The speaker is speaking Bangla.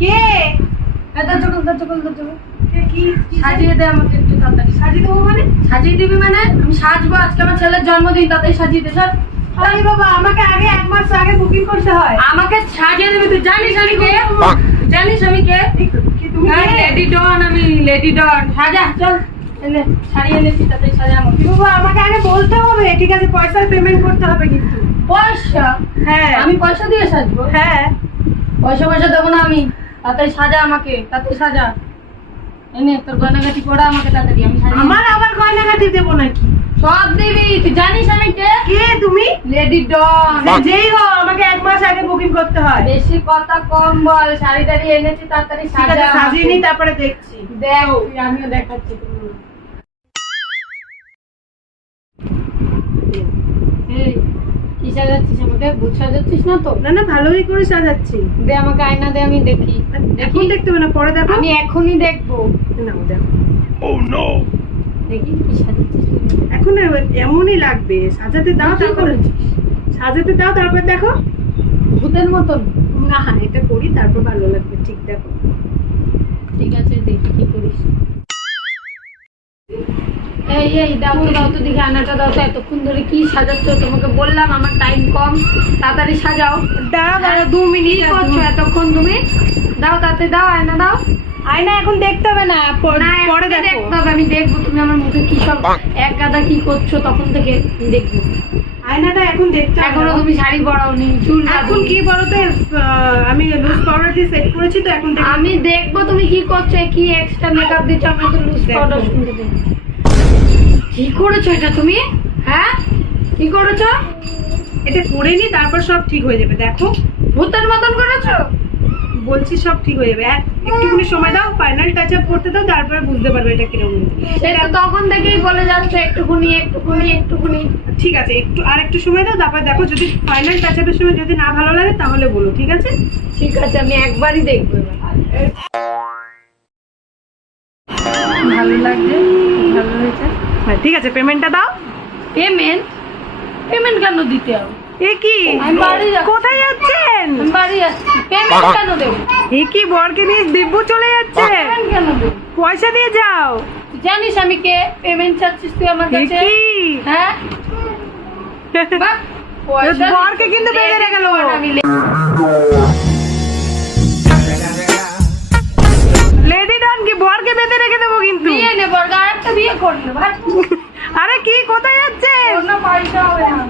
কে সাজিয়ে দে আমাকে একটু তাড়াতাড়ি। সাজিয়ে দেবো মানে? সাজিয়ে দিবি মানে? আমি সাজবো, আজকে আমার ছেলের জন্মদিন, তাতেই সাজিয়ে দে। সব আরে বাবা, আমাকে আগে 1 মাস আগে বুকিং করতে হয়। আমাকে সাজিয়ে দিবি। তুই জানিস আমি কে? জানিস আমি কে? কি তুমি কে? লেডি ডন। আমি লেডি ডন। সাজা, চল এনে সারিয়ে এনেছি, তাতেই সাজা আমাকে। বাবা, আমাকে আগে বলতে হবে। ঠিক আছে, পয়সার পেমেন্ট করতে হবে কিন্তু। পয়সা? হ্যাঁ। আমি পয়সা দিয়ে সাজবো? হ্যাঁ। পয়সা দেবো না আমি। তাতেই সাজা আমাকে, তাতেই সাজা। এনে তোর গয়নাগাটি পড়া আমাকে তাড়াতাড়ি, আমি সাজিয়ে আমার আবার গয়নাগাটি দেবো নাকি? সব দিবি। তুই জানিস আমি কে? কে তুমি? লেডি ডন। যেই হো, আমাকে 1 মাস আগে বুকিং করতে হয়। বেশি কথা কম বল। শাড়ি টাড়ি এনেছি, তাড়াতাড়ি ঠিক আছে, সাজা। সাজিয়ে নি, তারপরে দেখছি। দেখ, আমিও দেখাচ্ছি। এই কি সাজাচ্ছিস আমাকে? ভূত সাজাচ্ছিস না তো? না না, ভালোই করে সাজাচ্ছি। দে আমাকে আয়না দে, আমি দেখি। এখন দেখতে হবে না, পরে দেখো। আমি এখনই দেখবো। না, দেখো। দেখি কি সাজাচ্ছিস তুই। এখন এমনই লাগবে। সাজাতে দাও, কি তারপর করেছিস? সাজাতে দাও, তারপর দেখো। ভূতের মতন? না, এটা করি, তারপর ভালো লাগবে। ঠিক দেখো। ঠিক আছে, দেখি কি করিস। এই দাও তো দেখি, আয়নাটা দাও তো। এতক্ষণ ধরে কি সাজাচ্ছ? তোমাকে বললাম আমার টাইম কম, তাড়াতাড়ি সাজাও। দাঁড়া 2 মিনিট। কি করছো এতক্ষণ তুমি? দাও, তাড়াতাড়ি দাও, আয়না দাও। আয়না এখন দেখতে হবে না, না, পরে এখনই দেখো। দেখতে হবে। আমি দেখবো তুমি আমার মুখে কি সব এক গাদা কি করছো, তখন থেকে দেখবো। আয়নাটা এখন দেখতে হবে এখনো না। তুমি শাড়ি পরাওনি, চুল এখন বাঁধোনি। কি বলতো, আমি লুজ পাউডার দিয়ে সেট করেছি, তো এখন দেখো। আমি দেখবো তুমি কি করছো, কি এক্সট্রা মেকআপ দিচ্ছ। আমি তো লুজ দেখো। পাউডার শুনতে চাই। কি করেছো এটা তুমি? হ্যাঁ, কি করেছো? এটা করে নি, তারপর সব ঠিক হয়ে যাবে। দেখো, ভূতের মতন করেছো। বলছি সব ঠিক হয়ে যাবে। একটুখানি সময় দাও, ফাইনাল টাচ আপ করতে দাও, তারপরে বুঝতে পারবে এটা কিরকম। সে তো তখন থেকেই বলে যাচ্ছে একটুখানি একটুখানি একটুখানি। ঠিক আছে, একটু সময় দাও, তারপর দেখো। যদি ফাইনাল টাচ আপের সময় যদি না ভালো লাগে তাহলে বলো, ঠিক আছে? ঠিক আছে, আমি একবারই দেখবো এবার। ভালো লাগছে, ভালো হয়েছে। হ্যাঁ, ঠিক আছে, পেমেন্টটা দাও। পেমেন্ট? পেমেন্ট কেন দিতে হবে? এ কি, আমি বাড়ি যাচ্ছি। কোথায় যাচ্ছেন? আমি বাড়ি যাচ্ছি। পেমেন্ট কেন দেবো? এ কি, বরকে নিয়ে দিব্যু চলে যাচ্ছে? পেমেন্ট কেন দেবো? পয়সা দিয়ে যাও। তুই জানিস আমি কে? পেমেন্ট চাচ্ছিস তুই আমার এ কাছে? কি, হ্যাঁ, বাহ, পয়সা বরকে কিন্তু বেঁধে রেখে গেল। আমি লেডি ডন কি বরকে বেঁধে রেখে দেবো কিন্তু। বিয়ে নেব, আর একটা বিয়ে করলে ভাই। আরে কি, কোথায় যাচ্ছে? কোনো পয়সা হবে না।